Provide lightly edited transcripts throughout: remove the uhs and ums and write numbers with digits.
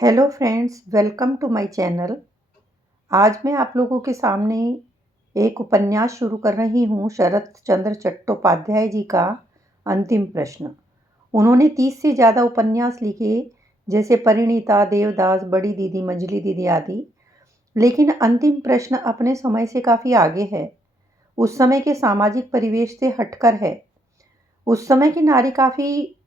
Hello friends, welcome to my channel. आज मैं आप लोगों के सामने एक उपन्यास शुरू कर रही हूँ, शरत चंद्र चट्टोपाध्याय जी का अंतिम प्रश्न। उन्होंने 30 से ज़्यादा उपन्यास लिखे, जैसे परिणीता, देवदास, बड़ी दीदी, मंजली दीदी आदि। लेकिन अंतिम प्रश्न अपने समय से काफ़ी आगे है, उस समय के सामाजिक परिवेश से हटकर है। उस समय की नारी काफ़ी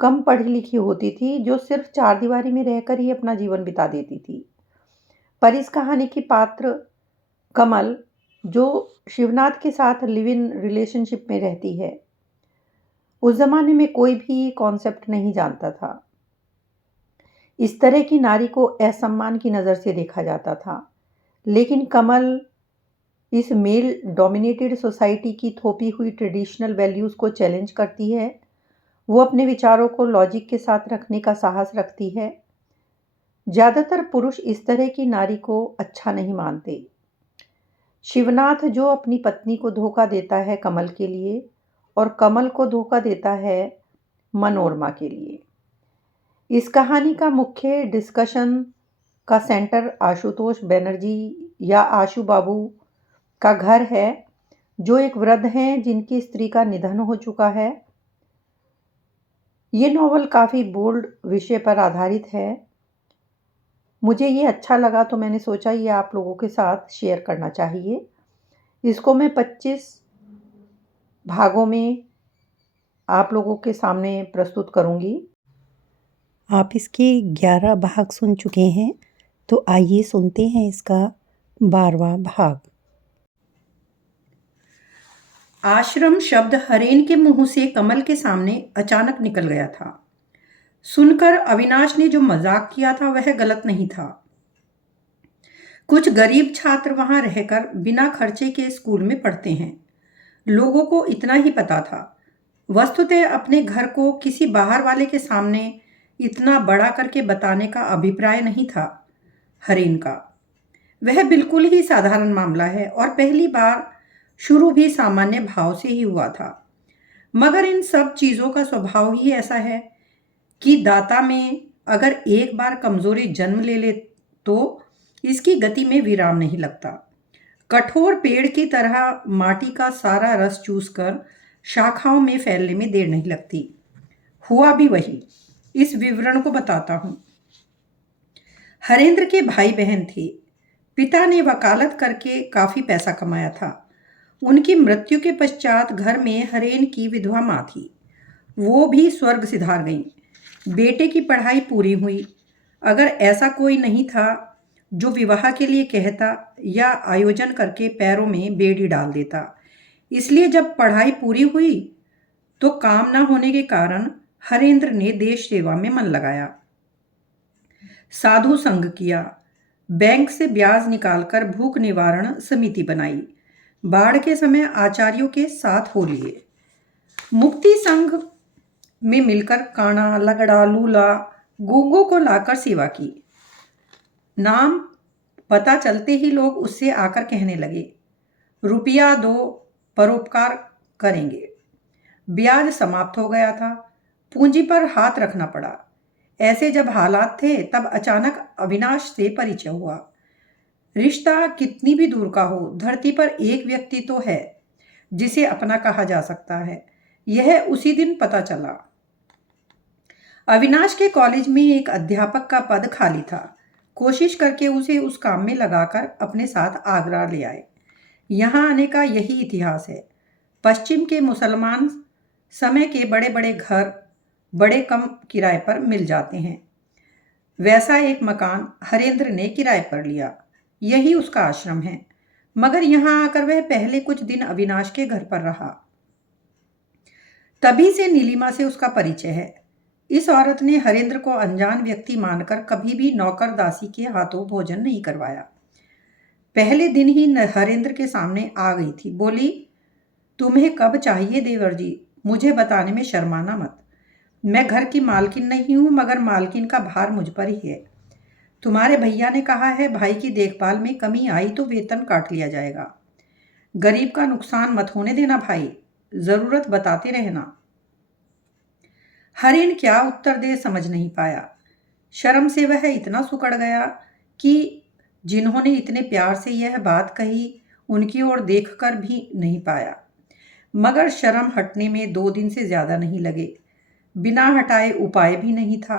कम पढ़ी लिखी होती थी, जो सिर्फ चारदीवारी में रहकर ही अपना जीवन बिता देती थी। पर इस कहानी की पात्र कमल, जो शिवनाथ के साथ लिव इन रिलेशनशिप में रहती है, उस ज़माने में कोई भी कॉन्सेप्ट नहीं जानता था। इस तरह की नारी को असम्मान की नज़र से देखा जाता था। लेकिन कमल इस मेल डोमिनेटेड सोसाइटी की थोपी हुई ट्रेडिशनल वैल्यूज़ को चैलेंज करती है। वो अपने विचारों को लॉजिक के साथ रखने का साहस रखती है। ज़्यादातर पुरुष इस तरह की नारी को अच्छा नहीं मानते। शिवनाथ, जो अपनी पत्नी को धोखा देता है कमल के लिए, और कमल को धोखा देता है मनोरमा के लिए। इस कहानी का मुख्य डिस्कशन का सेंटर आशुतोष बनर्जी या आशु बाबू का घर है, जो एक वृद्ध हैं जिनकी स्त्री का निधन हो चुका है। ये नॉवल काफ़ी बोल्ड विषय पर आधारित है। मुझे ये अच्छा लगा तो मैंने सोचा ये आप लोगों के साथ शेयर करना चाहिए। इसको मैं 25 भागों में आप लोगों के सामने प्रस्तुत करूंगी। आप इसके 11 भाग सुन चुके हैं, तो आइए सुनते हैं इसका 12वां भाग। आश्रम शब्द हरेन के मुंह से कमल के सामने अचानक निकल गया था। सुनकर अविनाश ने जो मजाक किया था वह गलत नहीं था। कुछ गरीब छात्र वहां रहकर बिना खर्चे के स्कूल में पढ़ते हैं, लोगों को इतना ही पता था। वस्तुतः अपने घर को किसी बाहर वाले के सामने इतना बड़ा करके बताने का अभिप्राय नहीं था हरेन का। वह बिल्कुल ही साधारण मामला है और पहली बार शुरू भी सामान्य भाव से ही हुआ था। मगर इन सब चीज़ों का स्वभाव ही ऐसा है कि दाता में अगर एक बार कमजोरी जन्म ले ले तो इसकी गति में विराम नहीं लगता। कठोर पेड़ की तरह माटी का सारा रस चूसकर शाखाओं में फैलने में देर नहीं लगती। हुआ भी वही। इस विवरण को बताता हूं। हरेंद्र के भाई बहन थे। पिता ने वकालत करके काफी पैसा कमाया था। उनकी मृत्यु के पश्चात घर में हरेन की विधवा माँ थी। वो भी स्वर्ग सिधार गई। बेटे की पढ़ाई पूरी हुई। अगर ऐसा कोई नहीं था जो विवाह के लिए कहता या आयोजन करके पैरों में बेड़ी डाल देता। इसलिए जब पढ़ाई पूरी हुई तो काम न होने के कारण हरेंद्र ने देश सेवा में मन लगाया। साधु संग किया, बैंक से ब्याज निकालकर भूख निवारण समिति बनाई, बाढ़ के समय आचार्यों के साथ हो लिए, मुक्ति संघ में मिलकर काना, लगड़ा, लूला, गूंगों को लाकर सेवा की। नाम पता चलते ही लोग उससे आकर कहने लगे, रुपया दो, परोपकार करेंगे। ब्याज समाप्त हो गया था, पूंजी पर हाथ रखना पड़ा। ऐसे जब हालात थे तब अचानक अविनाश से परिचय हुआ। रिश्ता कितनी भी दूर का हो, धरती पर एक व्यक्ति तो है जिसे अपना कहा जा सकता है। यह उसी दिन पता चला। अविनाश के कॉलेज में एक अध्यापक का पद खाली था। कोशिश करके उसे उस काम में लगाकर अपने साथ आगरा ले आए। यहाँ आने का यही इतिहास है। पश्चिम के मुसलमान समय के बड़े बड़े घर बड़े कम किराए पर मिल जाते हैं। वैसा एक मकान हरेंद्र ने किराए पर लिया। यही उसका आश्रम है। मगर यहाँ आकर वह पहले कुछ दिन अविनाश के घर पर रहा। तभी से नीलिमा से उसका परिचय है। इस औरत ने हरेंद्र को अनजान व्यक्ति मानकर कभी भी नौकर दासी के हाथों भोजन नहीं करवाया। पहले दिन ही हरेंद्र के सामने आ गई थी। बोली, तुम्हें कब चाहिए देवर जी? मुझे बताने में शर्माना मत। मैं घर की मालकिन नहीं हूं, मगर मालकिन का भार मुझ पर ही है। तुम्हारे भैया ने कहा है भाई की देखभाल में कमी आई तो वेतन काट लिया जाएगा। गरीब का नुकसान मत होने देना भाई, जरूरत बताते रहना। हरेन क्या उत्तर दे समझ नहीं पाया। शर्म से वह इतना सुकड़ गया कि जिन्होंने इतने प्यार से यह बात कही उनकी ओर देखकर भी नहीं पाया। मगर शर्म हटने में 2 दिन से ज़्यादा नहीं लगे। बिना हटाए उपाय भी नहीं था।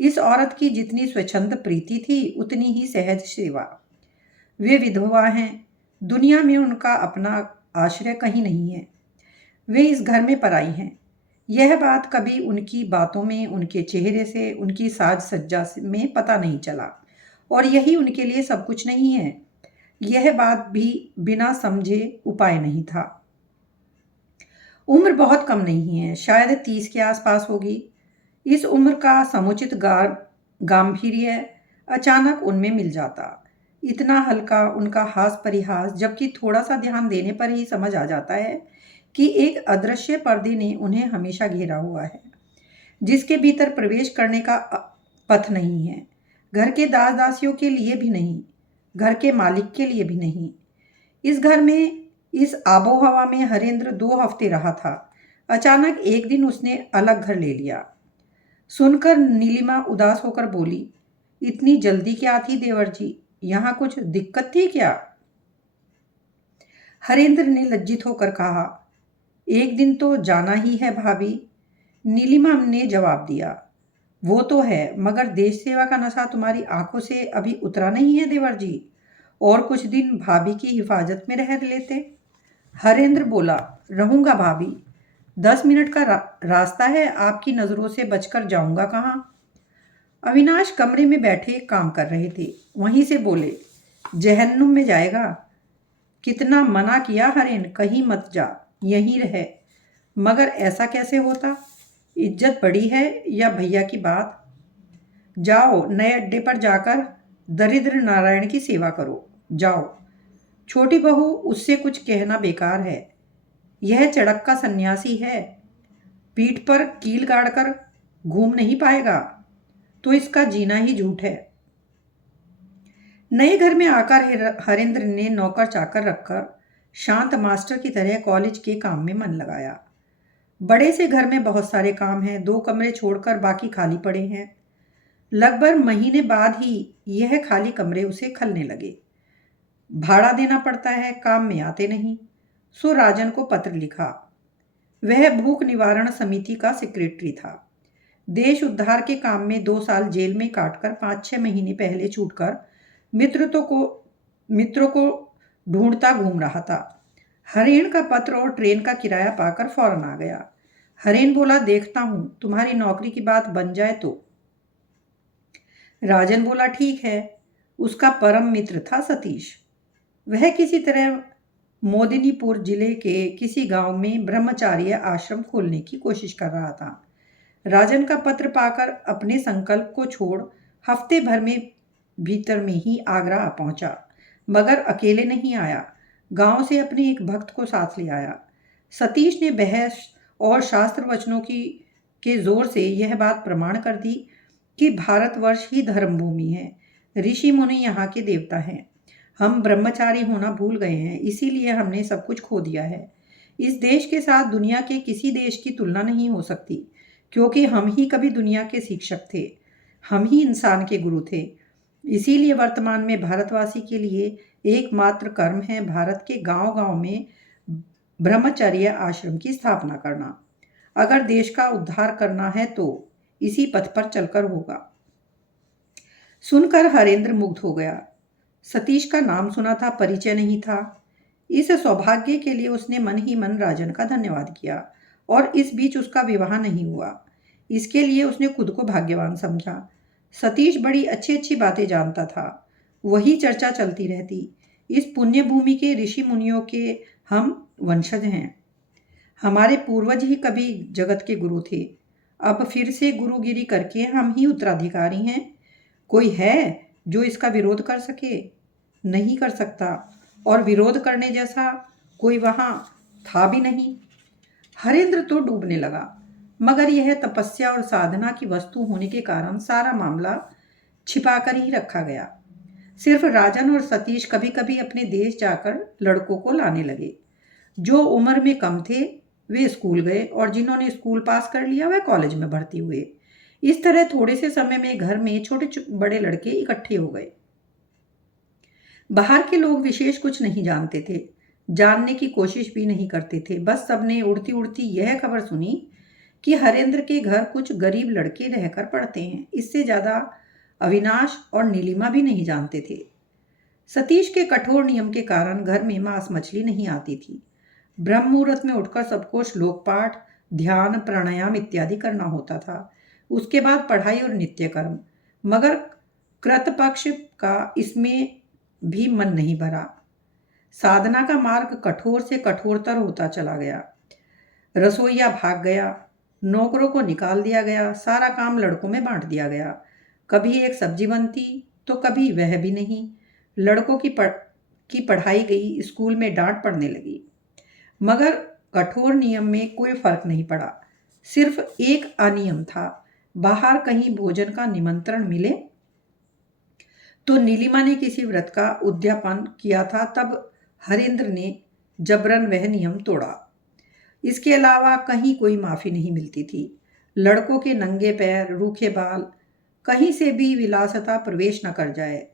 इस औरत की जितनी स्वच्छंद प्रीति थी उतनी ही सहज सेवा। वे विधवा हैं, दुनिया में उनका अपना आश्रय कहीं नहीं है। वे इस घर में पराई हैं। यह बात कभी उनकी बातों में, उनके चेहरे से, उनकी साज सज्जा में पता नहीं चला। और यही उनके लिए सब कुछ नहीं है। यह बात भी बिना समझे उपाय नहीं था। उम्र बहुत कम नहीं है, शायद 30 के आसपास होगी। इस उम्र का समुचित गांभीर्य अचानक उनमें मिल जाता। इतना हल्का उनका हास परिहास, जबकि थोड़ा सा ध्यान देने पर ही समझ आ जाता है कि एक अदृश्य पर्दे ने उन्हें हमेशा घेरा हुआ है, जिसके भीतर प्रवेश करने का पथ नहीं है। घर के दास दासियों के लिए भी नहीं, घर के मालिक के लिए भी नहीं। इस घर में, इस आबो हवा में हरेंद्र 2 हफ्ते रहा था। अचानक एक दिन उसने अलग घर ले लिया। सुनकर नीलिमा उदास होकर बोली, इतनी जल्दी क्या थी देवर जी? यहाँ कुछ दिक्कत थी क्या? हरेंद्र ने लज्जित होकर कहा, एक दिन तो जाना ही है भाभी। नीलिमा ने जवाब दिया, वो तो है, मगर देश सेवा का नशा तुम्हारी आंखों से अभी उतरा नहीं है देवर जी। और कुछ दिन भाभी की हिफाजत में रह लेते। हरेंद्र बोला, रहूंगा भाभी। 10 मिनट का रास्ता है, आपकी नज़रों से बचकर जाऊंगा कहाँ? अविनाश कमरे में बैठे काम कर रहे थे। वहीं से बोले, जहन्नुम में जाएगा? कितना मना किया हरेन, कहीं मत जा, यहीं रहे। मगर ऐसा कैसे होता? इज्जत बड़ी है या भैया की बात? जाओ, नए अड्डे पर जाकर दरिद्र नारायण की सेवा करो। जाओ। छोटी बहू, उससे कुछ कहना बेकार है। यह चड़क का सन्यासी है, पीठ पर कील गाड़कर घूम नहीं पाएगा, तो इसका जीना ही झूठ है। नए घर में आकर हरेंद्र ने नौकर चाकर रखकर शांत मास्टर की तरह कॉलेज के काम में मन लगाया। बड़े से घर में बहुत सारे काम हैं, 2 कमरे छोड़कर बाकी खाली पड़े हैं। लगभग महीने बाद ही यह खाली कमरे उसे खलने लगे। भाड़ा देना पड़ता है, काम में आते नहीं। सो राजन को पत्र लिखा। वह भूख निवारण समिति का सेक्रेटरी था। देश उद्धार के काम में 2 साल जेल में काटकर 5-6 महीने पहले छूटकर मित्रों को ढूंढता घूम रहा था। हरेन का पत्र और ट्रेन का किराया पाकर फौरन आ गया। हरेन बोला, देखता हूं, तुम्हारी नौकरी की बात बन जाए तो। राजन बोला, ठीक है। उसका परम मित्र था सतीश। वह किसी तरह मोदिनीपुर जिले के किसी गांव में ब्रह्मचार्य आश्रम खोलने की कोशिश कर रहा था। राजन का पत्र पाकर अपने संकल्प को छोड़ हफ्ते भर में भीतर में ही आगरा आ पहुंचा, मगर अकेले नहीं आया। गांव से अपने एक भक्त को साथ ले आया। सतीश ने बहस और शास्त्र वचनों के जोर से यह बात प्रमाण कर दी कि भारतवर्ष ही धर्मभूमि है, ऋषि मुनि यहाँ के देवता हैं। हम ब्रह्मचारी होना भूल गए हैं, इसीलिए हमने सब कुछ खो दिया है। इस देश के साथ दुनिया के किसी देश की तुलना नहीं हो सकती, क्योंकि हम ही कभी दुनिया के शिक्षक थे, हम ही इंसान के गुरु थे। इसीलिए वर्तमान में भारतवासी के लिए एकमात्र कर्म है भारत के गांव-गांव में ब्रह्मचर्य आश्रम की स्थापना करना। अगर देश का उद्धार करना है तो इसी पथ पर चलकर होगा। सुनकर हरेंद्र मुग्ध हो गया। सतीश का नाम सुना था, परिचय नहीं था। इस सौभाग्य के लिए उसने मन ही मन राजन का धन्यवाद किया और इस बीच उसका विवाह नहीं हुआ। इसके लिए उसने खुद को भाग्यवान समझा। सतीश बड़ी अच्छी अच्छी बातें जानता था, वही चर्चा चलती रहती। इस पुण्य भूमि के ऋषि मुनियों के हम वंशज हैं। हमारे पूर्वज ही कभी जगत के गुरु थे, अब फिर से गुरुगिरी करके हम ही उत्तराधिकारी हैं। कोई है जो इसका विरोध कर सके? नहीं कर सकता, और विरोध करने जैसा कोई वहाँ था भी नहीं। हरेंद्र तो डूबने लगा, मगर यह तपस्या और साधना की वस्तु होने के कारण सारा मामला छिपाकर ही रखा गया। सिर्फ राजन और सतीश कभी कभी अपने देश जाकर लड़कों को लाने लगे। जो उम्र में कम थे वे स्कूल गए और जिन्होंने स्कूल पास कर लिया वह कॉलेज में भर्ती हुए। इस तरह थोड़े से समय में घर में छोटे बड़े लड़के इकट्ठे हो गए। बाहर के लोग विशेष कुछ नहीं जानते थे, जानने की कोशिश भी नहीं करते थे। बस सबने उड़ती उड़ती यह खबर सुनी कि हरेंद्र के घर कुछ गरीब लड़के रहकर पढ़ते हैं। इससे ज़्यादा अविनाश और नीलिमा भी नहीं जानते थे। सतीश के कठोर नियम के कारण घर में मांस मछली नहीं आती थी। ब्रह्म मुहूर्त में उठकर सबको श्लोक पाठ, ध्यान, प्राणायाम इत्यादि करना होता था। उसके बाद पढ़ाई और नित्य कर्म। मगर कृतपक्ष का इसमें भी मन नहीं भरा। साधना का मार्ग कठोर से कठोरतर होता चला गया। रसोईया भाग गया, नौकरों को निकाल दिया गया, सारा काम लड़कों में बांट दिया गया। कभी एक सब्जी बनती तो कभी वह भी नहीं। लड़कों की पढ़ाई गई, स्कूल में डांट पड़ने लगी। मगर कठोर नियम में कोई फर्क नहीं पड़ा। सिर्फ एक अनियम था, बाहर कहीं भोजन का निमंत्रण मिले तो नीलिमा ने किसी व्रत का उद्यापन किया था, तब हरेंद्र ने जबरन वह नियम तोड़ा। इसके अलावा कहीं कोई माफ़ी नहीं मिलती थी। लड़कों के नंगे पैर, रूखे बाल, कहीं से भी विलासता प्रवेश न कर जाए,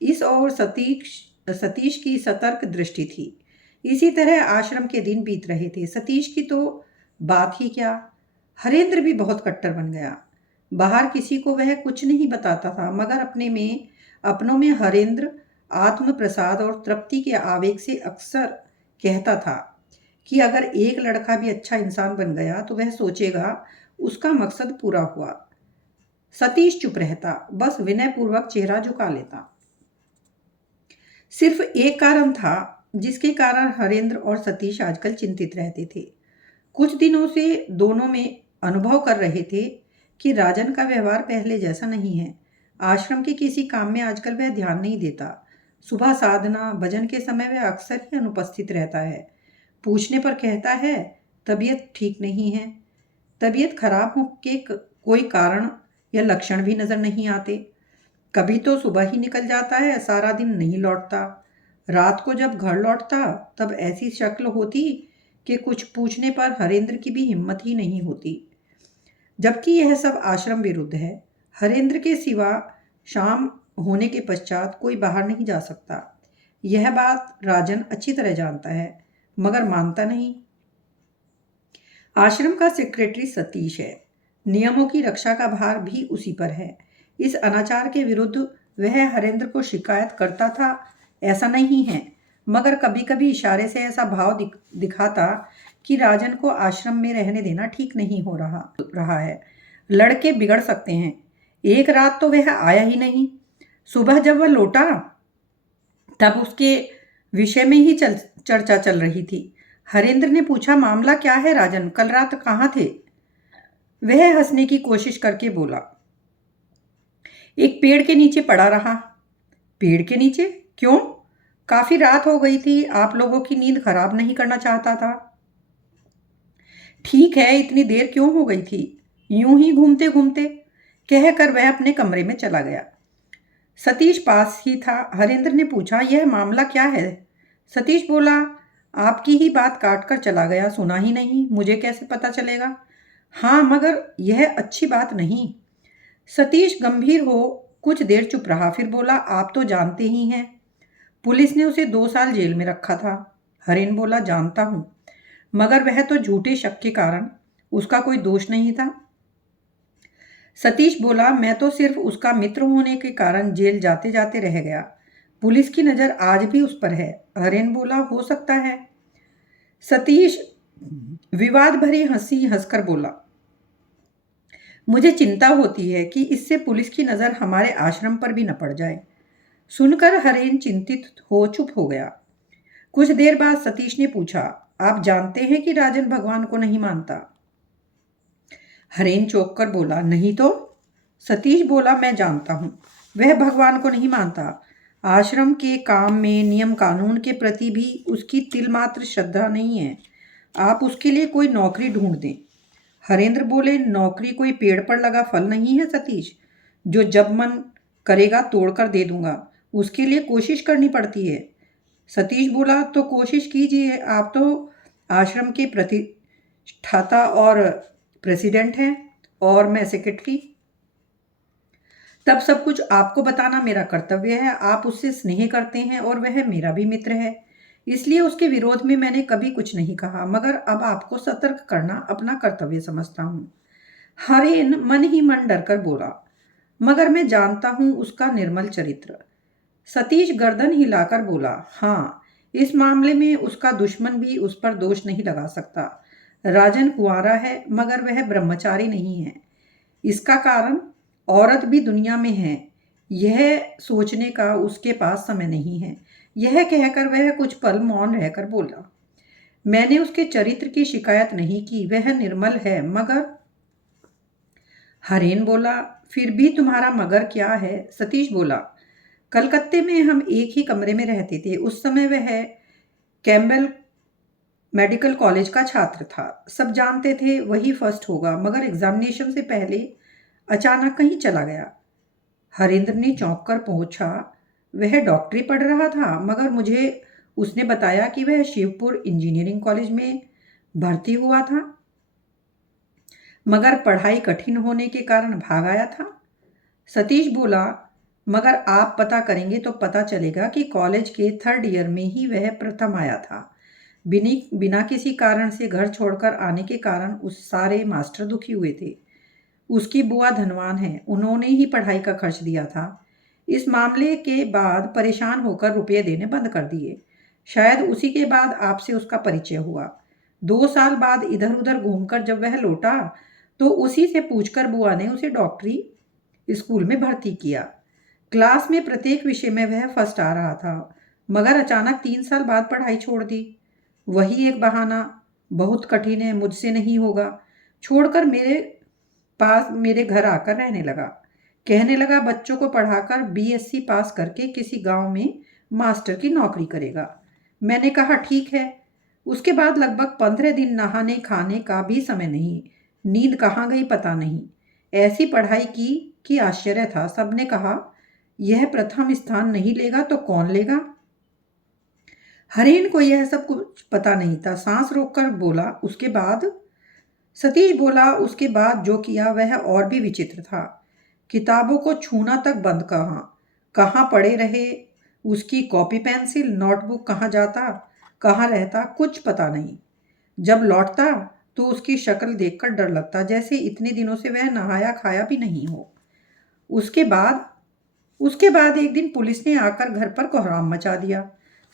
इस ओर सतीश की सतर्क दृष्टि थी। इसी तरह आश्रम के दिन बीत रहे थे। सतीश की तो बात ही क्या, हरेंद्र भी बहुत कट्टर बन गया। बाहर किसी को वह कुछ नहीं बताता था, मगर अपनों में हरेंद्र आत्म प्रसाद और तृप्ति के आवेग से अक्सर कहता था कि अगर एक लड़का भी अच्छा इंसान बन गया तो वह सोचेगा उसका मकसद पूरा हुआ। सतीश चुप रहता, बस विनयपूर्वक चेहरा झुका लेता। सिर्फ एक कारण था जिसके कारण हरेंद्र और सतीश आजकल चिंतित रहते थे। कुछ दिनों से दोनों में अनुभव कर रहे थे कि राजन का व्यवहार पहले जैसा नहीं है। आश्रम के किसी काम में आजकल वह ध्यान नहीं देता। सुबह साधना भजन के समय वह अक्सर ही अनुपस्थित रहता है। पूछने पर कहता है तबीयत ठीक नहीं है। तबीयत खराब हो के कोई कारण या लक्षण भी नजर नहीं आते। कभी तो सुबह ही निकल जाता है, सारा दिन नहीं लौटता। रात को जब घर लौटता तब ऐसी शक्ल होती कि कुछ पूछने पर हरेंद्र की भी हिम्मत ही नहीं होती। जबकि यह सब आश्रम विरुद्ध है। हरेंद्र के सिवा शाम होने के पश्चात कोई बाहर नहीं जा सकता। यह बात राजन अच्छी तरह जानता है, मगर मानता नहीं। आश्रम का सेक्रेटरी सतीश है। नियमों की रक्षा का भार भी उसी पर है। इस अनाचार के विरुद्ध वह हरेंद्र को शिकायत करता था ऐसा नहीं है, मगर कभी कभी इशारे से ऐसा भाव दिखाता कि राजन को आश्रम में रहने देना ठीक नहीं हो रहा है। लड़के बिगड़ सकते हैं। एक रात तो वह आया ही नहीं। सुबह जब वह लौटा तब उसके विषय में ही चर्चा चल रही थी। हरेंद्र ने पूछा, मामला क्या है राजन, कल रात कहाँ थे? वह हंसने की कोशिश करके बोला, एक पेड़ के नीचे पड़ा रहा। पेड़ के नीचे? क्यों? काफी रात हो गई थी, आप लोगों की नींद खराब नहीं करना चाहता था। ठीक है, इतनी देर क्यों हो गई थी? यूं ही घूमते घूमते, कहकर वह अपने कमरे में चला गया। सतीश पास ही था। हरेंद्र ने पूछा, यह मामला क्या है? सतीश बोला, आपकी ही बात काट कर चला गया, सुना ही नहीं, मुझे कैसे पता चलेगा? हाँ, मगर यह अच्छी बात नहीं। सतीश गंभीर हो कुछ देर चुप रहा, फिर बोला, आप तो जानते ही हैं, पुलिस ने उसे 2 साल जेल में रखा था। हरेन बोला, जानता हूं, मगर वह तो झूठे शक के कारण, उसका कोई दोष नहीं था। सतीश बोला, मैं तो सिर्फ उसका मित्र होने के कारण जेल जाते जाते रह गया। पुलिस की नज़र आज भी उस पर है। हरेन बोला, हो सकता है। सतीश विवाद भरी हंसी हंसकर बोला, मुझे चिंता होती है कि इससे पुलिस की नज़र हमारे आश्रम पर भी न पड़ जाए। सुनकर हरेन चिंतित हो चुप हो गया। कुछ देर बाद सतीश ने पूछा, आप जानते हैं कि राजन भगवान को नहीं मानता? हरेन चौंक कर बोला, नहीं तो? सतीश बोला, मैं जानता हूं, वह भगवान को नहीं मानता। आश्रम के काम में नियम कानून के प्रति भी उसकी तिलमात्र श्रद्धा नहीं है। आप उसके लिए कोई नौकरी ढूंढ दें। हरेंद्र बोले, नौकरी कोई पेड़ पर लगा फल नहीं है सतीश, जो जब मन करेगा तोड़कर दे दूंगा। उसके लिए कोशिश करनी पड़ती है। सतीश बोला, तो कोशिश कीजिए, आप तो आश्रम के प्रतिष्ठाता और प्रेसिडेंट हैं और मैं सेक्रेटरी। तब सब कुछ आपको बताना मेरा कर्तव्य है। आप उससे स्नेह करते हैं और वह मेरा भी मित्र है, इसलिए उसके विरोध में मैंने कभी कुछ नहीं कहा, मगर अब आपको सतर्क करना अपना कर्तव्य समझता हूँ। हरेन मन ही मन डरकर बोला, मगर मैं जानता हूँ उसका निर्मल चरित्र। सतीश गर्दन हिलाकर बोला, हाँ, इस मामले में उसका दुश्मन भी उस पर दोष नहीं लगा सकता। राजन कुंवारा है, मगर वह ब्रह्मचारी नहीं है। इसका कारण औरत भी दुनिया में है, यह सोचने का उसके पास समय नहीं है। यह कहकर वह कुछ पल मौन रहकर बोला, मैंने उसके चरित्र की शिकायत नहीं की, वह निर्मल है। मगर हरेन बोला, फिर भी तुम्हारा मगर क्या है? सतीश बोला, कलकत्ते में हम एक ही कमरे में रहते थे। उस समय वह कैम्बेल मेडिकल कॉलेज का छात्र था। सब जानते थे वही फर्स्ट होगा, मगर एग्जामिनेशन से पहले अचानक कहीं चला गया। हरेंद्र ने चौंक कर पूछा, वह डॉक्टरी पढ़ रहा था? मगर मुझे उसने बताया कि वह शिवपुर इंजीनियरिंग कॉलेज में भर्ती हुआ था, मगर पढ़ाई कठिन होने के कारण भाग आया था। सतीश बोला, मगर आप पता करेंगे तो पता चलेगा कि कॉलेज के थर्ड ईयर में ही वह प्रथम आया था। बिना किसी कारण से घर छोड़कर आने के कारण उस सारे मास्टर दुखी हुए थे। उसकी बुआ धनवान है, उन्होंने ही पढ़ाई का खर्च दिया था। इस मामले के बाद परेशान होकर रुपये देने बंद कर दिए। शायद उसी के बाद आपसे उसका परिचय हुआ। 2 साल बाद इधर उधर घूमकर जब वह लौटा तो उसी से पूछकर बुआ ने उसे डॉक्टरी स्कूल में भर्ती किया। क्लास में प्रत्येक विषय में वह फर्स्ट आ रहा था, मगर अचानक 3 साल बाद पढ़ाई छोड़ दी। वही एक बहाना, बहुत कठिन है, मुझसे नहीं होगा, छोड़कर मेरे घर आकर रहने लगा। कहने लगा बच्चों को पढ़ाकर बीएससी पास करके किसी गांव में मास्टर की नौकरी करेगा। मैंने कहा ठीक है। उसके बाद लगभग 15 दिन नहाने खाने का भी समय नहीं, नींद कहाँ गई पता नहीं। ऐसी पढ़ाई की कि आश्चर्य था। सबने कहा यह प्रथम स्थान नहीं लेगा तो कौन लेगा। हरेन को यह सब कुछ पता नहीं था। सांस रोककर बोला, उसके बाद? सतीश बोला, उसके बाद जो किया वह और भी विचित्र था। किताबों को छूना तक बंद। कहाँ पड़े रहे, उसकी कॉपी पेंसिल नोटबुक कहाँ जाता, कहाँ रहता, कुछ पता नहीं। जब लौटता तो उसकी शक्ल देखकर डर लगता, जैसे इतने दिनों से वह नहाया खाया भी नहीं हो। उसके बाद उसके बाद एक दिन पुलिस ने आकर घर पर कोहराम मचा दिया।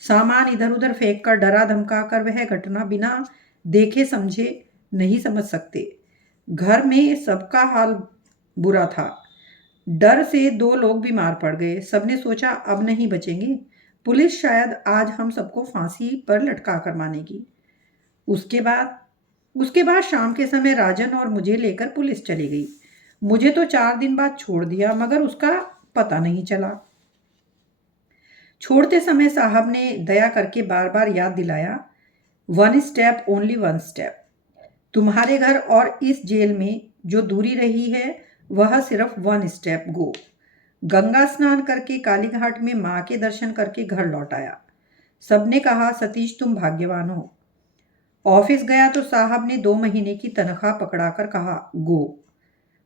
सामान इधर उधर फेंक कर डरा धमका कर वह घटना बिना देखे समझे नहीं समझ सकते। घर में सबका हाल बुरा था। डर से 2 लोग बीमार पड़ गए। सबने सोचा अब नहीं बचेंगे, पुलिस शायद आज हम सबको फांसी पर लटका कर मानेगी। उसके बाद शाम के समय राजन और मुझे लेकर पुलिस चली गई। मुझे तो 4 दिन बाद छोड़ दिया, मगर उसका पता नहीं चला। छोड़ते समय साहब ने दया करके बार बार याद दिलाया, 1 स्टेप ओनली 1 स्टेप। तुम्हारे घर और इस जेल में जो दूरी रही है वह सिर्फ 1 स्टेप गो। गंगा स्नान करके कालीघाट में माँ के दर्शन करके घर लौट आया। सबने कहा सतीश तुम भाग्यवान हो। ऑफिस गया तो साहब ने 2 महीने की तनख्वाह पकड़ाकर कहा गो।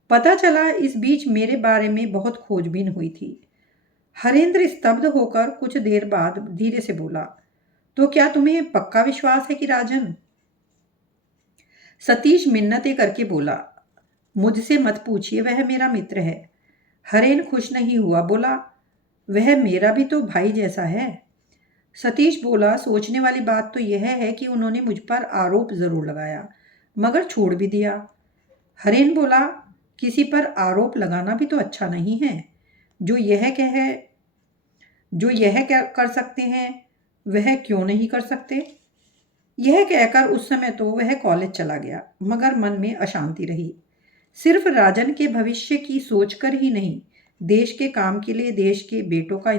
पता चला इस बीच मेरे बारे में बहुत खोजबीन हुई थी। हरेंद्र स्तब्ध होकर कुछ देर बाद धीरे से बोला, तो क्या तुम्हें पक्का विश्वास है कि राजन? सतीश मिन्नतें करके बोला, मुझसे मत पूछिए, वह मेरा मित्र है। हरेन खुश नहीं हुआ, बोला, वह मेरा भी तो भाई जैसा है। सतीश बोला, सोचने वाली बात तो यह है कि उन्होंने मुझ पर आरोप जरूर लगाया, मगर छोड़ भी दिया। हरेन बोला, किसी पर आरोप लगाना भी तो अच्छा नहीं है। जो यह कर सकते हैं वह क्यों नहीं कर सकते? यह कहकर उस समय तो वह कॉलेज चला गया, मगर मन में अशांति रही। सिर्फ राजन के भविष्य की सोचकर ही नहीं, देश के काम के लिए देश के बेटों का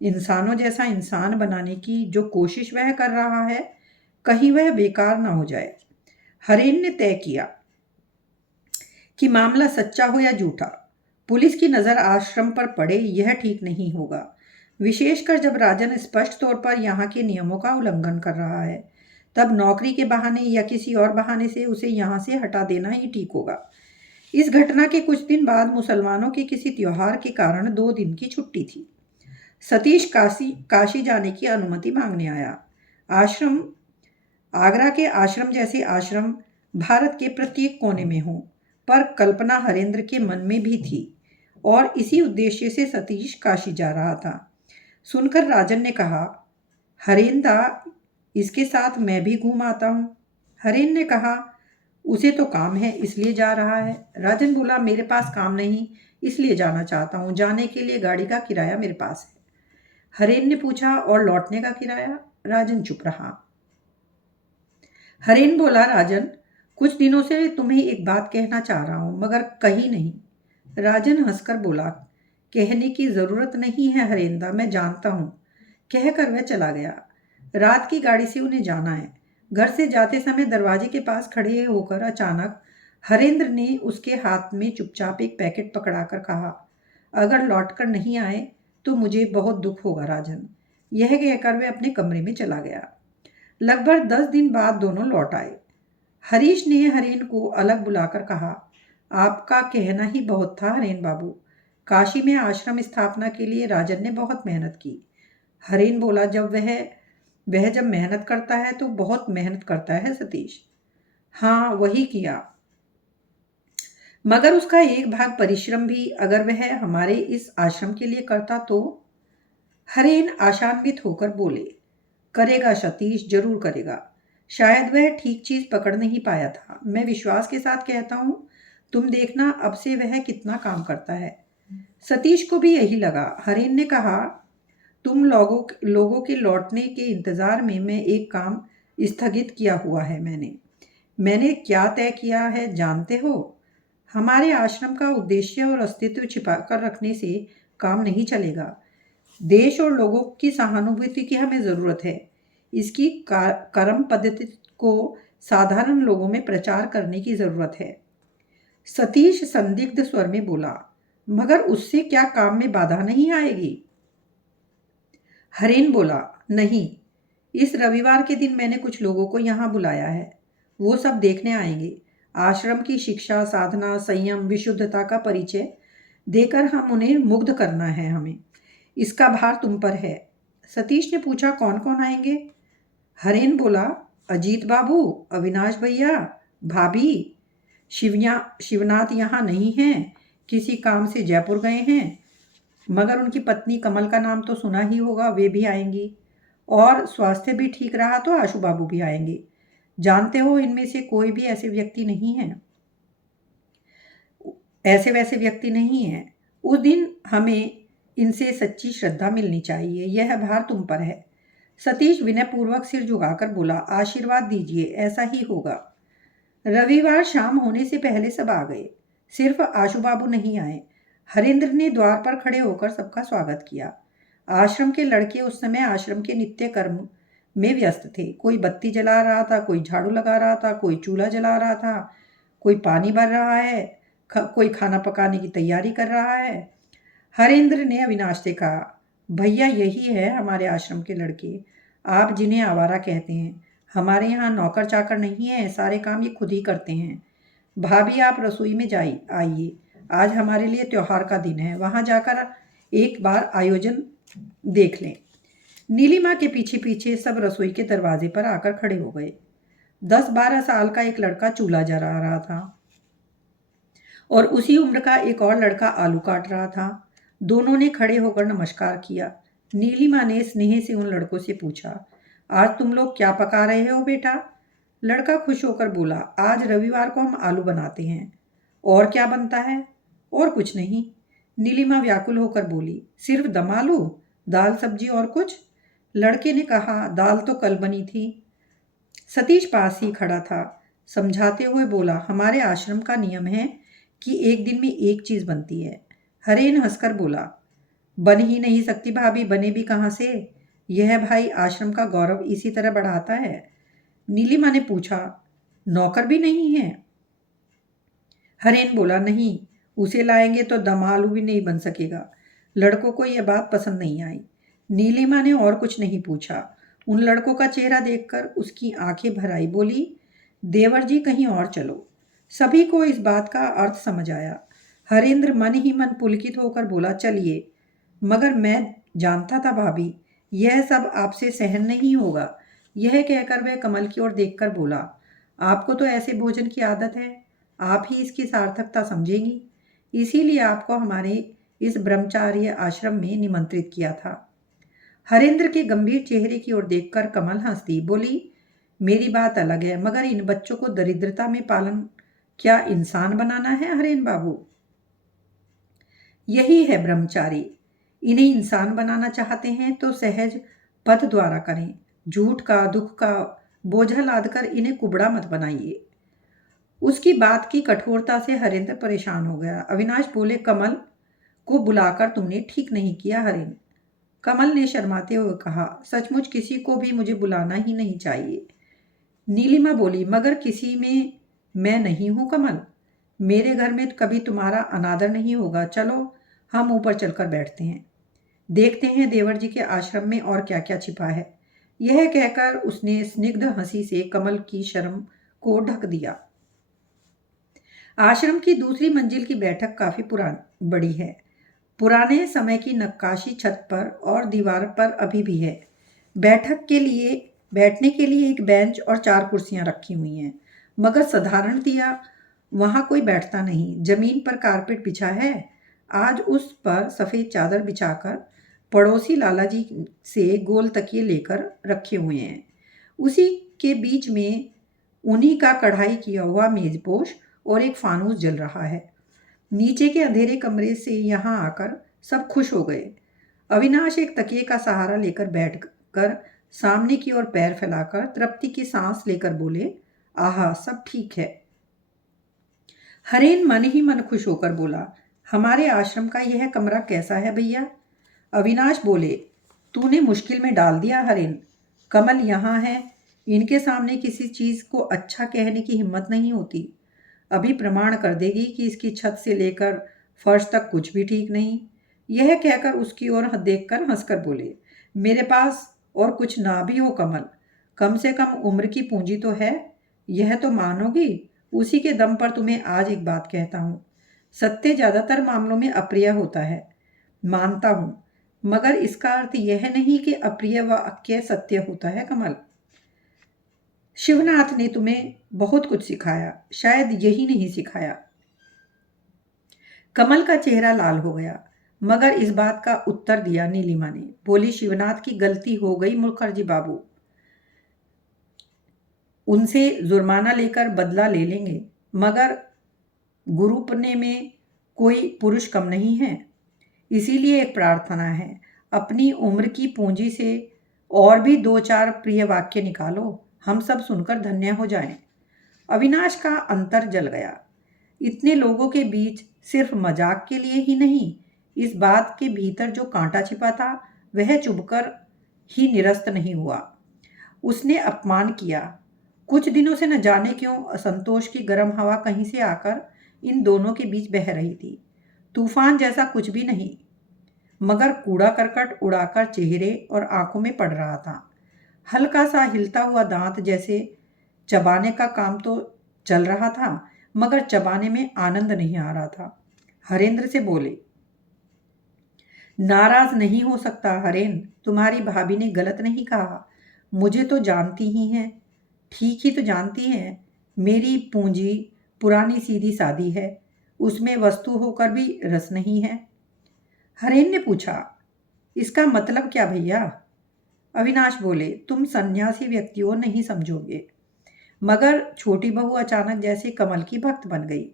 इंसानों जैसा इंसान बनाने की जो कोशिश वह कर रहा है, कहीं वह बेकार ना हो जाए। हरेन ने तय किया कि मामला सच्चा हो या झूठा, पुलिस की नज़र आश्रम पर पड़े यह ठीक नहीं होगा, विशेषकर जब राजन स्पष्ट तौर पर यहाँ के नियमों का उल्लंघन कर रहा है। तब नौकरी के बहाने या किसी और बहाने से उसे यहाँ से हटा देना ही ठीक होगा। इस घटना के कुछ दिन बाद मुसलमानों के किसी त्योहार के कारण 2 दिन की छुट्टी थी। सतीश काशी जाने की अनुमति मांगने आया। आश्रम आगरा के आश्रम जैसे आश्रम भारत के प्रत्येक कोने में हों, पर कल्पना हरेंद्र के मन में भी थी और इसी उद्देश्य से सतीश काशी जा रहा था। सुनकर राजन ने कहा, हरेंद्र, इसके साथ मैं भी घूम आता हूँ। हरेंद्र ने कहा, उसे तो काम है इसलिए जा रहा है। राजन बोला, मेरे पास काम नहीं इसलिए जाना चाहता हूँ। जाने के लिए गाड़ी का किराया मेरे पास है। हरेंद्र ने पूछा, और लौटने का किराया? राजन चुप रहा। हरेंद्र बोला, राजन, कुछ दिनों से तुम्हें एक बात कहना चाह रहा हूँ मगर कही नहीं। राजन हंसकर बोला, कहने की जरूरत नहीं है हरेंद्र, मैं जानता हूँ। कहकर वह चला गया। रात की गाड़ी से उन्हें जाना है। घर से जाते समय दरवाजे के पास खड़े होकर अचानक हरेंद्र ने उसके हाथ में चुपचाप एक पैकेट पकड़ाकर कहा, अगर लौटकर नहीं आए तो मुझे बहुत दुख होगा राजन। यह कहकर वह अपने कमरे में चला गया। लगभग 10 दिन बाद दोनों लौट आए। हरीश ने हरेंद्र को अलग बुलाकर कहा, आपका कहना ही बहुत था हरेंद्र बाबू। काशी में आश्रम स्थापना के लिए राजन ने बहुत मेहनत की। हरेंद्र बोला, जब मेहनत करता है तो बहुत मेहनत करता है सतीश। हाँ, वही किया, मगर उसका एक भाग परिश्रम भी अगर वह हमारे इस आश्रम के लिए करता तो। हरेंद्र आशान्वित होकर बोले, करेगा सतीश, जरूर करेगा। शायद वह ठीक चीज पकड़ नहीं पाया था। मैं विश्वास के साथ कहता हूँ, तुम देखना अब से वह कितना काम करता है। सतीश को भी यही लगा। हरेंद्र ने कहा, तुम लोगों के लौटने के इंतजार में मैं एक काम स्थगित किया हुआ है। मैंने क्या तय किया है जानते हो? हमारे आश्रम का उद्देश्य और अस्तित्व छिपा कर रखने से काम नहीं चलेगा। देश और लोगों की सहानुभूति की हमें ज़रूरत है। इसकी कर्म पद्धति को साधारण लोगों में प्रचार करने की ज़रूरत है। सतीश संदिग्ध स्वर में बोला, मगर उससे क्या काम में बाधा नहीं आएगी? हरेंद्र बोला, नहीं, इस रविवार के दिन मैंने कुछ लोगों को यहाँ बुलाया है। वो सब देखने आएंगे। आश्रम की शिक्षा, साधना, संयम, विशुद्धता का परिचय देकर हम उन्हें मुग्ध करना है। हमें इसका भार तुम पर है। सतीश ने पूछा, कौन कौन आएंगे? हरेंद्र बोला, अजीत बाबू, अविनाश भैया, भाभी। शिवनाथ यहाँ नहीं हैं, किसी काम से जयपुर गए हैं, मगर उनकी पत्नी कमल का नाम तो सुना ही होगा, वे भी आएंगी। और स्वास्थ्य भी ठीक रहा तो आशु बाबू भी आएंगे। जानते हो, इनमें से कोई भी ऐसे वैसे व्यक्ति नहीं है। उस दिन हमें इनसे सच्ची श्रद्धा मिलनी चाहिए। यह भार तुम पर है। सतीश विनयपूर्वक सिर झुकाकर बोला, आशीर्वाद दीजिए, ऐसा ही होगा। रविवार शाम होने से पहले सब आ गए। सिर्फ आशु बाबू नहीं आए। हरेंद्र ने द्वार पर खड़े होकर सबका स्वागत किया। आश्रम के लड़के उस समय आश्रम के नित्य कर्म में व्यस्त थे। कोई बत्ती जला रहा था, कोई झाड़ू लगा रहा था, कोई चूल्हा जला रहा था, कोई पानी भर रहा है, कोई खाना पकाने की तैयारी कर रहा है। हरेंद्र ने अविनाश से कहा, भैया, यही है हमारे आश्रम के लड़के, आप जिन्हें आवारा कहते हैं। हमारे यहाँ नौकर चाकर नहीं है, सारे काम ये खुद ही करते हैं। भाभी, आप रसोई में आइए, आज हमारे लिए त्योहार का दिन है। वहाँ जाकर एक बार आयोजन देख लें। नीलिमा के पीछे पीछे सब रसोई के दरवाजे पर आकर खड़े हो गए। 10-12 साल का एक लड़का चूल्हा जला रहा था और उसी उम्र का एक और लड़का आलू काट रहा था। दोनों ने खड़े होकर नमस्कार किया। नीलिमा ने स्नेह से उन लड़कों से पूछा, आज तुम लोग क्या पका रहे हो बेटा? लड़का खुश होकर बोला, आज रविवार को हम आलू बनाते हैं। और क्या बनता है? और कुछ नहीं। नीलिमा व्याकुल होकर बोली, सिर्फ दम आलू, दाल सब्जी और कुछ? लड़के ने कहा, दाल तो कल बनी थी। सतीश पास ही खड़ा था, समझाते हुए बोला, हमारे आश्रम का नियम है कि एक दिन में एक चीज बनती है। हरेंद्र हंसकर बोला, बन ही नहीं सकती भाभी, बने भी कहाँ से? यह भाई आश्रम का गौरव इसी तरह बढ़ाता है। नीलिमा ने पूछा, नौकर भी नहीं है? हरेंद्र बोला, नहीं, उसे लाएंगे तो दम आलू भी नहीं बन सकेगा। लड़कों को यह बात पसंद नहीं आई। नीलिमा ने और कुछ नहीं पूछा। उन लड़कों का चेहरा देखकर उसकी आंखें भर आई। बोली, देवर जी, कहीं और चलो। सभी को इस बात का अर्थ समझ आया। हरेंद्र मन ही मन पुलकित होकर बोला, चलिए। मगर मैं जानता था भाभी, यह सब आपसे सहन नहीं होगा। यह कहकर वह कमल की ओर देखकर बोला, आपको तो ऐसे भोजन की आदत है, आप ही इसकी सार्थकता समझेंगी। इसीलिए आपको हमारे इस ब्रह्मचार्य आश्रम में निमंत्रित किया था। हरेंद्र के गंभीर चेहरे की ओर देखकर कमल हंसती बोली, मेरी बात अलग है, मगर इन बच्चों को दरिद्रता में पालन क्या इंसान बनाना है हरेन बाबू? यही है ब्रह्मचारी। इन्हें इंसान बनाना चाहते हैं तो सहज पथ द्वारा करें। झूठ का, दुख का बोझा लादकर इन्हें कुबड़ा मत बनाइए। उसकी बात की कठोरता से हरेंद्र परेशान हो गया। अविनाश बोले, कमल को बुलाकर तुमने ठीक नहीं किया हरेन। कमल ने शर्माते हुए कहा, सचमुच किसी को भी मुझे बुलाना ही नहीं चाहिए। नीलिमा बोली, मगर किसी में मैं नहीं हूं कमल। मेरे घर में कभी तुम्हारा अनादर नहीं होगा। चलो हम ऊपर चलकर बैठते हैं, देखते हैं देवर जी के आश्रम में और क्या क्या छिपा है। यह कहकर उसने स्निग्ध हंसी से कमल की शर्म को ढक दिया। आश्रम की दूसरी मंजिल की बैठक काफी बड़ी है। पुराने समय की नक्काशी छत पर और दीवार पर अभी भी है। बैठने के लिए एक बेंच और 4 कुर्सियां रखी हुई हैं, मगर साधारणतया वहां कोई बैठता नहीं। जमीन पर कारपेट बिछा है। आज उस पर सफेद चादर बिछाकर पड़ोसी लाला जी से गोल तकिए लेकर रखे हुए हैं। उसी के बीच में उन्हीं का कढ़ाई किया हुआ मेजपोश और एक फानूस जल रहा है। नीचे के अंधेरे कमरे से यहाँ आकर सब खुश हो गए। अविनाश एक तकिए का सहारा लेकर बैठ कर सामने की ओर पैर फैलाकर तृप्ति की सांस लेकर बोले, आहा, सब ठीक है। हरेन मन ही मन खुश होकर बोला, हमारे आश्रम का यह कमरा कैसा है भैया? अविनाश बोले, तूने मुश्किल में डाल दिया हरेन। कमल यहाँ है, इनके सामने किसी चीज को अच्छा कहने की हिम्मत नहीं होती। अभी प्रमाण कर देगी कि इसकी छत से लेकर फर्श तक कुछ भी ठीक नहीं। यह कहकर उसकी ओर देखकर हंसकर बोले, मेरे पास और कुछ ना भी हो कमल, कम से कम उम्र की पूंजी तो है। यह तो मानोगी? उसी के दम पर तुम्हें आज एक बात कहता हूँ। सत्य ज्यादातर मामलों में अप्रिय होता है, मानता हूँ, मगर इसका अर्थ यह नहीं कि अप्रिय वाक्य सत्य होता है कमल। शिवनाथ ने तुम्हें बहुत कुछ सिखाया, शायद यही नहीं सिखाया। कमल का चेहरा लाल हो गया, मगर इस बात का उत्तर दिया नीलिमा ने। बोली, शिवनाथ की गलती हो गई मुखर्जी बाबू, उनसे जुर्माना लेकर बदला ले लेंगे, मगर गुरुपने में कोई पुरुष कम नहीं है। इसीलिए एक प्रार्थना है, अपनी उम्र की पूंजी से और भी 2-4 प्रिय वाक्य निकालो, हम सब सुनकर धन्य हो जाएं। अविनाश का अंतर जल गया। इतने लोगों के बीच सिर्फ मजाक के लिए ही नहीं, इस बात के भीतर जो कांटा छिपा था वह चुभकर ही निरस्त नहीं हुआ। उसने अपमान किया। कुछ दिनों से न जाने क्यों असंतोष की गर्म हवा कहीं से आकर इन दोनों के बीच बह रही थी। तूफान जैसा कुछ भी नहीं, मगर कूड़ा करकट उड़ाकर चेहरे और आंखों में पड़ रहा था। हल्का सा हिलता हुआ दांत जैसे चबाने का काम तो चल रहा था, मगर चबाने में आनंद नहीं आ रहा था। हरेंद्र से बोले, नाराज नहीं हो सकता हरेन, तुम्हारी भाभी ने गलत नहीं कहा। मुझे तो जानती ही हैं, ठीक ही तो जानती हैं। मेरी पूंजी पुरानी सीधी सादी है, उसमें वस्तु होकर भी रस नहीं है। हरेन ने पूछा, इसका मतलब क्या भैया? अविनाश बोले, तुम सन्यासी व्यक्तियों नहीं समझोगे, मगर छोटी बहू अचानक जैसे कमल की भक्त बन गई।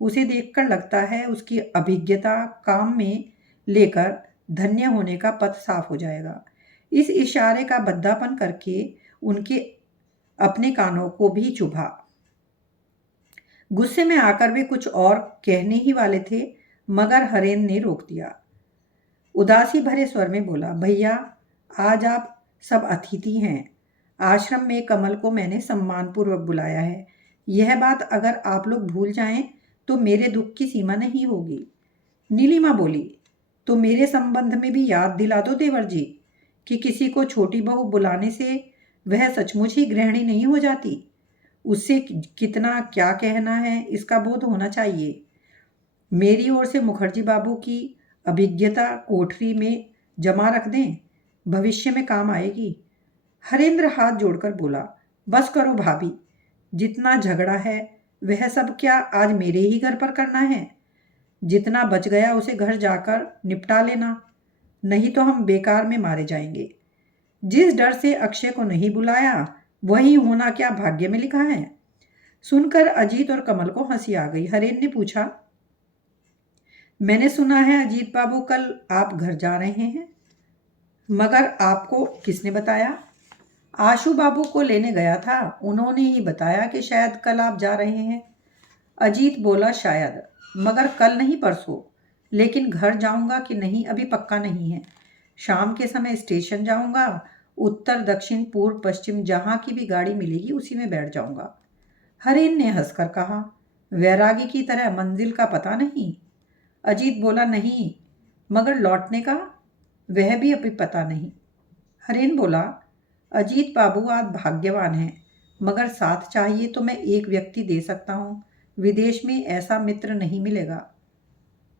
उसे देखकर लगता है उसकी अभिज्ञता काम में लेकर धन्य होने का पथ साफ हो जाएगा। इस इशारे का बद्दापन करके उनके अपने कानों को भी चुभा। गुस्से में आकर वे कुछ और कहने ही वाले थे, मगर हरेन ने रोक दिया। उदासी भरे स्वर में बोला, भैया, आज आप सब अतिथि हैं। आश्रम में कमल को मैंने सम्मानपूर्वक बुलाया है। यह बात अगर आप लोग भूल जाएं तो मेरे दुख की सीमा नहीं होगी। नीलिमा बोली, तो मेरे संबंध में भी याद दिला दो देवर जी कि किसी को छोटी बहू बुलाने से वह सचमुच ही गृहिणी नहीं हो जाती। उससे कितना क्या कहना है इसका बोध होना चाहिए। मेरी ओर से मुखर्जी बाबू की अभिज्ञता कोठरी में जमा रख दें, भविष्य में काम आएगी। हरेंद्र हाथ जोड़कर बोला, बस करो भाभी, जितना झगड़ा है वह सब क्या आज मेरे ही घर पर करना है? जितना बच गया उसे घर जाकर निपटा लेना, नहीं तो हम बेकार में मारे जाएंगे। जिस डर से अक्षय को नहीं बुलाया वही होना क्या भाग्य में लिखा है? सुनकर अजीत और कमल को हंसी आ गई। हरेन ने पूछा, मैंने सुना है अजीत बाबू कल आप घर जा रहे हैं, मगर आपको किसने बताया? आशु बाबू को लेने गया था, उन्होंने ही बताया कि शायद कल आप जा रहे हैं। अजीत बोला, शायद, मगर कल नहीं परसों। लेकिन घर जाऊंगा कि नहीं अभी पक्का नहीं है। शाम के समय स्टेशन जाऊंगा, उत्तर दक्षिण पूर्व पश्चिम जहां की भी गाड़ी मिलेगी उसी में बैठ जाऊंगा। हरेन ने हंसकर कहा, वैरागी की तरह मंजिल का पता नहीं? अजीत बोला, नहीं, मगर लौटने का वह भी अभी पता नहीं। हरेन बोला, अजीत बाबू आप भाग्यवान हैं, मगर साथ चाहिए तो मैं एक व्यक्ति दे सकता हूँ। विदेश में ऐसा मित्र नहीं मिलेगा।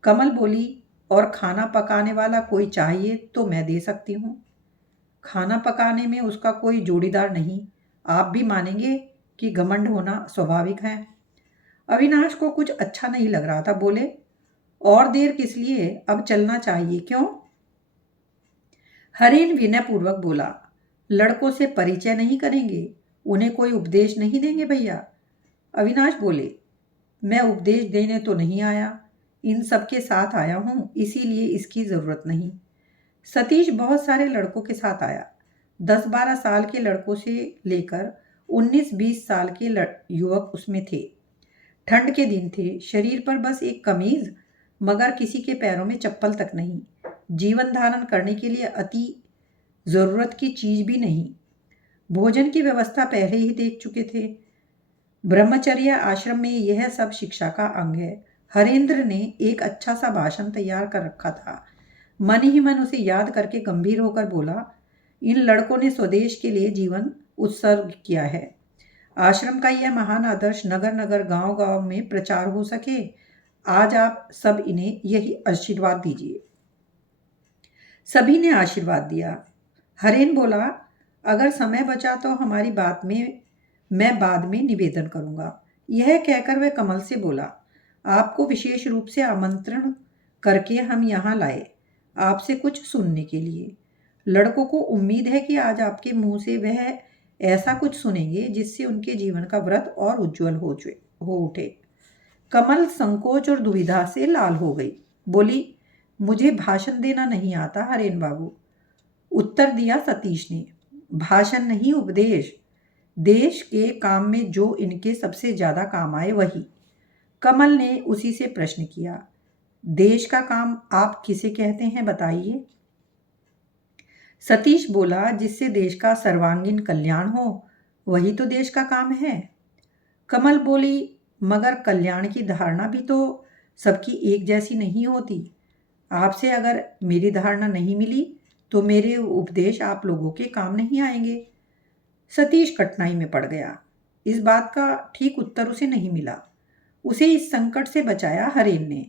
कमल बोली, और खाना पकाने वाला कोई चाहिए तो मैं दे सकती हूँ। खाना पकाने में उसका कोई जोड़ीदार नहीं। आप भी मानेंगे कि घमंड होना स्वाभाविक है। अविनाश को कुछ अच्छा नहीं लग रहा था, बोले, और देर किस लिए, अब चलना चाहिए, क्यों? हरेन विनयपूर्वक बोला, लड़कों से परिचय नहीं करेंगे, उन्हें कोई उपदेश नहीं देंगे भैया। अविनाश बोले, मैं उपदेश देने तो नहीं आया, इन सबके साथ आया हूँ, इसीलिए इसकी ज़रूरत नहीं। सतीश बहुत सारे लड़कों के साथ आया। 10-12 साल के लड़कों से लेकर 19-20 साल के युवक उसमें थे। ठंड के दिन थे, शरीर पर बस एक कमीज, मगर किसी के पैरों में चप्पल तक नहीं। जीवन धारण करने के लिए अति ज़रूरत की चीज़ भी नहीं। भोजन की व्यवस्था पहले ही देख चुके थे। ब्रह्मचर्य आश्रम में यह सब शिक्षा का अंग है। हरेंद्र ने एक अच्छा सा भाषण तैयार कर रखा था। मन ही मन उसे याद करके गंभीर होकर बोला, इन लड़कों ने स्वदेश के लिए जीवन उत्सर्ग किया है। आश्रम का यह महान आदर्श नगर नगर गांव गांव में प्रचार हो सके, आज आप सब इन्हें यही आशीर्वाद दीजिए। सभी ने आशीर्वाद दिया। हरेन बोला, अगर समय बचा तो हमारी बात में मैं बाद में निवेदन करूंगा। यह कहकर वह कमल से बोला, आपको विशेष रूप से आमंत्रण करके हम यहाँ लाए, आपसे कुछ सुनने के लिए। लड़कों को उम्मीद है कि आज आपके मुंह से वह ऐसा कुछ सुनेंगे जिससे उनके जीवन का व्रत और उज्जवल हो उठे। कमल संकोच और दुविधा से लाल हो गई, बोली, मुझे भाषण देना नहीं आता हरेन बाबू। उत्तर दिया सतीश ने, भाषण नहीं, उपदेश। देश के काम में जो इनके सबसे ज्यादा काम आए वही। कमल ने उसी से प्रश्न किया, देश का काम आप किसे कहते हैं, बताइए। सतीश बोला, जिससे देश का सर्वांगीण कल्याण हो वही तो देश का काम है। कमल बोली, मगर कल्याण की धारणा भी तो सबकी एक जैसी नहीं होती। आपसे अगर मेरी धारणा नहीं मिली तो मेरे उपदेश आप लोगों के काम नहीं आएंगे। सतीश कठिनाई में पड़ गया। इस बात का ठीक उत्तर उसे नहीं मिला। उसे इस संकट से बचाया हरेन ने।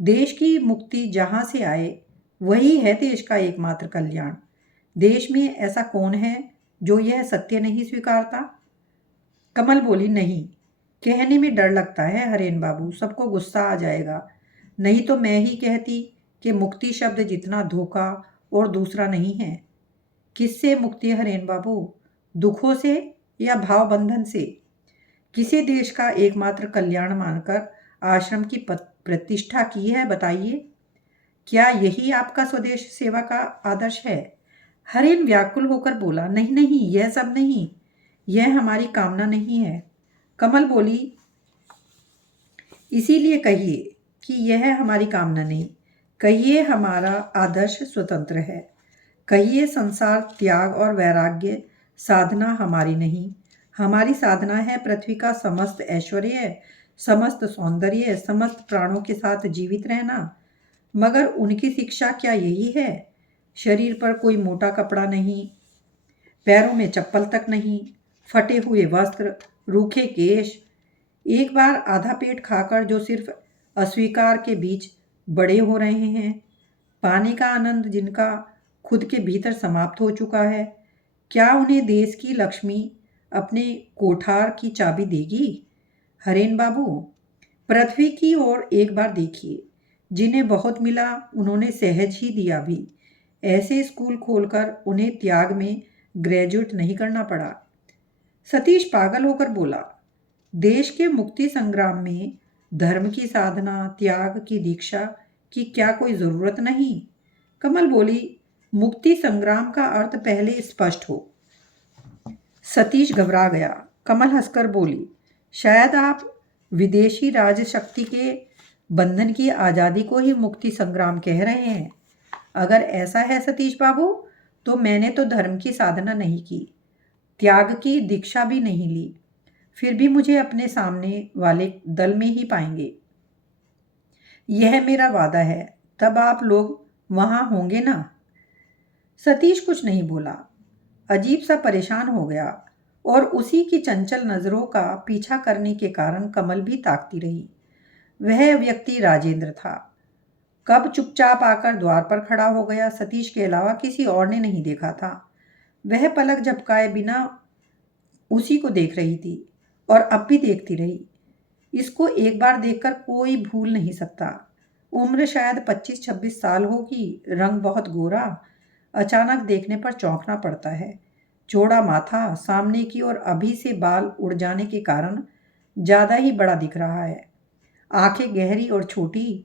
देश की मुक्ति जहां से आए वही है देश का एकमात्र कल्याण। देश में ऐसा कौन है जो यह सत्य नहीं स्वीकारता? कमल बोली, नहीं, कहने में डर लगता है हरेन बाबू, सबको गुस्सा आ जाएगा। नहीं तो मैं ही कहती कि मुक्ति शब्द जितना धोखा और दूसरा नहीं है। किससे मुक्ति हरेन बाबू? दुखों से या भाव बंधन से? किसी देश का एकमात्र कल्याण मानकर आश्रम की प्रतिष्ठा की है, बताइए। क्या यही आपका स्वदेश सेवा का आदर्श है? हरेन व्याकुल होकर बोला, नहीं नहीं, यह सब नहीं, यह हमारी कामना नहीं है। कमल बोली, इसीलिए कहिए कि यह हमारी कामना नहीं, कहिए हमारा आदर्श स्वतंत्र है। कहिए संसार त्याग और वैराग्य साधना हमारी नहीं, हमारी साधना है पृथ्वी का समस्त ऐश्वर्य, समस्त सौंदर्य, समस्त प्राणों के साथ जीवित रहना। मगर उनकी शिक्षा क्या यही है? शरीर पर कोई मोटा कपड़ा नहीं, पैरों में चप्पल तक नहीं, फटे हुए वस्त्र, रूखे केश, एक बार आधा पेट खाकर जो सिर्फ अस्वीकार के बीच बड़े हो रहे हैं, पाने का आनंद जिनका खुद के भीतर समाप्त हो चुका है, क्या उन्हें देश की लक्ष्मी अपने कोठार की चाबी देगी? हरेन बाबू, पृथ्वी की ओर एक बार देखिए। जिन्हें बहुत मिला उन्होंने सहज ही दिया भी। ऐसे स्कूल खोलकर उन्हें त्याग में ग्रेजुएट नहीं करना पड़ा। सतीश पागल होकर बोला, देश के मुक्ति संग्राम में धर्म की साधना, त्याग की दीक्षा की क्या कोई जरूरत नहीं? कमल बोली, मुक्ति संग्राम का अर्थ पहले स्पष्ट हो। सतीश घबरा गया। कमल हंसकर बोली, शायद आप विदेशी राजशक्ति के बंधन की आज़ादी को ही मुक्ति संग्राम कह रहे हैं। अगर ऐसा है सतीश बाबू, तो मैंने तो धर्म की साधना नहीं की, त्याग की दीक्षा भी नहीं ली, फिर भी मुझे अपने सामने वाले दल में ही पाएंगे। यह मेरा वादा है। तब आप लोग वहाँ होंगे ना? सतीश कुछ नहीं बोला, अजीब सा परेशान हो गया, और उसी की चंचल नज़रों का पीछा करने के कारण कमल भी ताकती रही। वह व्यक्ति राजेंद्र था। कब चुपचाप आकर द्वार पर खड़ा हो गया, सतीश के अलावा किसी और ने नहीं देखा था। वह पलक झपकाए बिना उसी को देख रही थी और अब भी देखती रही। इसको एक बार देखकर कोई भूल नहीं सकता। उम्र शायद 25-26 साल होगी, रंग बहुत गोरा। अचानक देखने पर चौंकना पड़ता है। चौड़ा माथा, सामने की ओर अभी से बाल उड़ जाने के कारण ज़्यादा ही बड़ा दिख रहा है। आंखें गहरी और छोटी,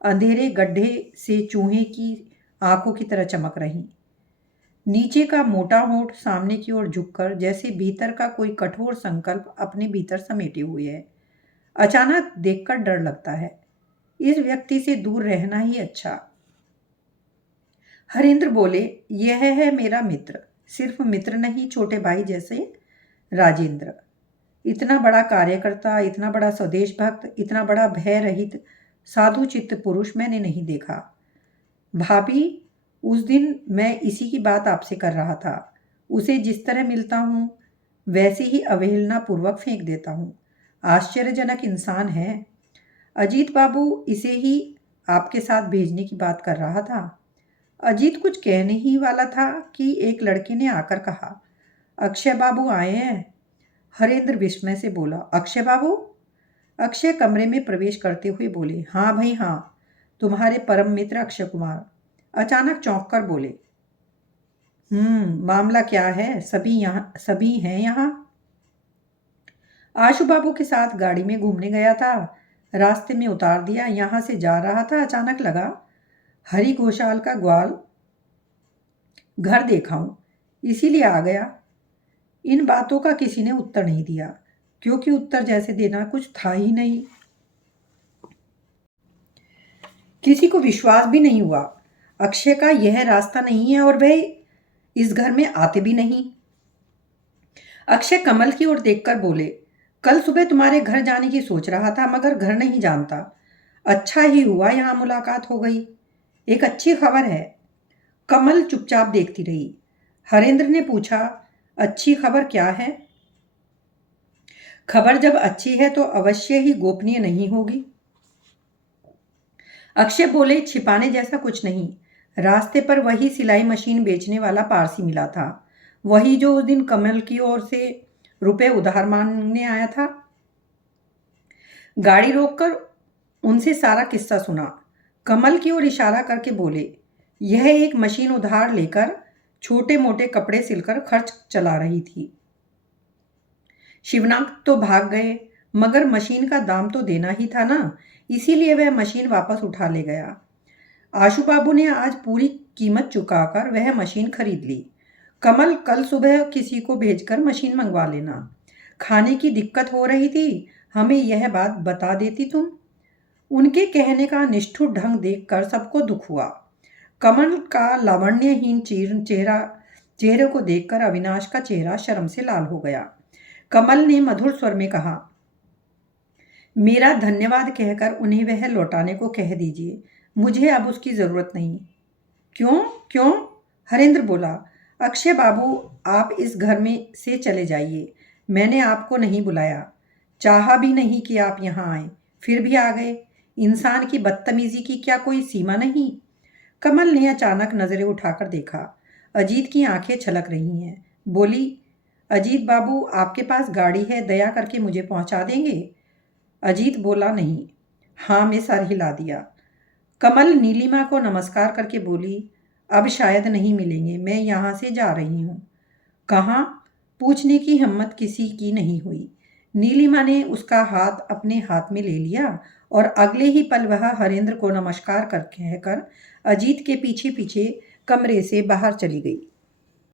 अंधेरे गड्ढे से चूहे की आंखों की तरह चमक रही। नीचे का मोटा होंठ सामने की ओर झुककर जैसे भीतर का कोई कठोर संकल्प अपने भीतर समेटे हुए है। अचानक देखकर डर लगता है। इस व्यक्ति से दूर रहना ही अच्छा। हरेंद्र बोले, यह है मेरा मित्र, सिर्फ मित्र नहीं, छोटे भाई जैसे राजेंद्र। इतना बड़ा कार्यकर्ता, इतना बड़ा स्वदेश भक्त, इतना बड़ा भय रहित साधु चित्त पुरुष मैंने नहीं देखा। भाभी, उस दिन मैं इसी की बात आपसे कर रहा था। उसे जिस तरह मिलता हूँ वैसे ही अवहेलना पूर्वक फेंक देता हूँ। आश्चर्यजनक इंसान है। अजीत बाबू इसे ही आपके साथ भेजने की बात कर रहा था। अजीत कुछ कहने ही वाला था कि एक लड़के ने आकर कहा, अक्षय बाबू आए हैं। हरेंद्र विस्मय से बोला, अक्षय बाबू? अक्षय कमरे में प्रवेश करते हुए बोले, हाँ भाई हाँ, तुम्हारे परम मित्र अक्षय कुमार। अचानक चौंक कर बोले, मामला क्या है? सभी हैं यहाँ? आशु बाबू के साथ गाड़ी में घूमने गया था, रास्ते में उतार दिया। यहाँ से जा रहा था, अचानक लगा हरि घोषाल का ग्वाल घर देखा हूँ, इसीलिए आ गया। इन बातों का किसी ने उत्तर नहीं दिया, क्योंकि उत्तर जैसे देना कुछ था ही नहीं। किसी को विश्वास भी नहीं हुआ। अक्षय का यह रास्ता नहीं है और वह इस घर में आते भी नहीं। अक्षय कमल की ओर देखकर बोले, कल सुबह तुम्हारे घर जाने की सोच रहा था, मगर घर नहीं जानता। अच्छा ही हुआ यहाँ मुलाकात हो गई। एक अच्छी खबर है। कमल चुपचाप देखती रही। हरेंद्र ने पूछा, अच्छी खबर क्या है? खबर जब अच्छी है तो अवश्य ही गोपनीय नहीं होगी। अक्षय बोले, छिपाने जैसा कुछ नहीं। रास्ते पर वही सिलाई मशीन बेचने वाला पारसी मिला था, वही जो उस दिन कमल की ओर से रुपए उधार मांगने आया था। गाड़ी रोककर उनसे सारा किस्सा सुना। कमल की ओर इशारा करके बोले, यह एक मशीन उधार लेकर छोटे मोटे कपड़े सिलकर खर्च चला रही थी। शिवनाथ तो भाग गए, मगर मशीन का दाम तो देना ही था ना, इसीलिए वह मशीन वापस उठा ले गया। आशु बाबू ने आज पूरी कीमत चुकाकर वह मशीन खरीद ली। कमल, कल सुबह किसी को भेजकर मशीन मंगवा लेना। खाने की दिक्कत हो रही थी, हमें यह बात बता देती तुम। उनके कहने का निष्ठुर ढंग देखकर सबको दुख हुआ। कमल का लावण्यहीन चेहरे को देखकर अविनाश का चेहरा शर्म से लाल हो गया। कमल ने मधुर स्वर में कहा, मेरा धन्यवाद कहकर उन्हें वह लौटाने को कह दीजिए, मुझे अब उसकी ज़रूरत नहीं। क्यों क्यों? हरेंद्र बोला, अक्षय बाबू आप इस घर में से चले जाइए, मैंने आपको नहीं बुलाया, चाहा भी नहीं कि आप यहाँ आए, फिर भी आ गए। इंसान की बदतमीजी की क्या कोई सीमा नहीं? कमल ने अचानक नजरें उठाकर देखा। अजीत की आंखें छलक रही हैं। बोली, अजीत बाबू, आपके पास गाड़ी है, दया करके मुझे पहुंचा देंगे? अजीत बोला, नहीं। हाँ में सर हिला दिया। कमल नीलिमा को नमस्कार करके बोली, अब शायद नहीं मिलेंगे, मैं यहाँ से जा रही हूँ। कहाँ? पूछने की हिम्मत किसी की नहीं हुई। नीलिमा ने उसका हाथ अपने हाथ में ले लिया और अगले ही पल वह हरेंद्र को नमस्कार कर कहकर अजीत के पीछे पीछे कमरे से बाहर चली गई।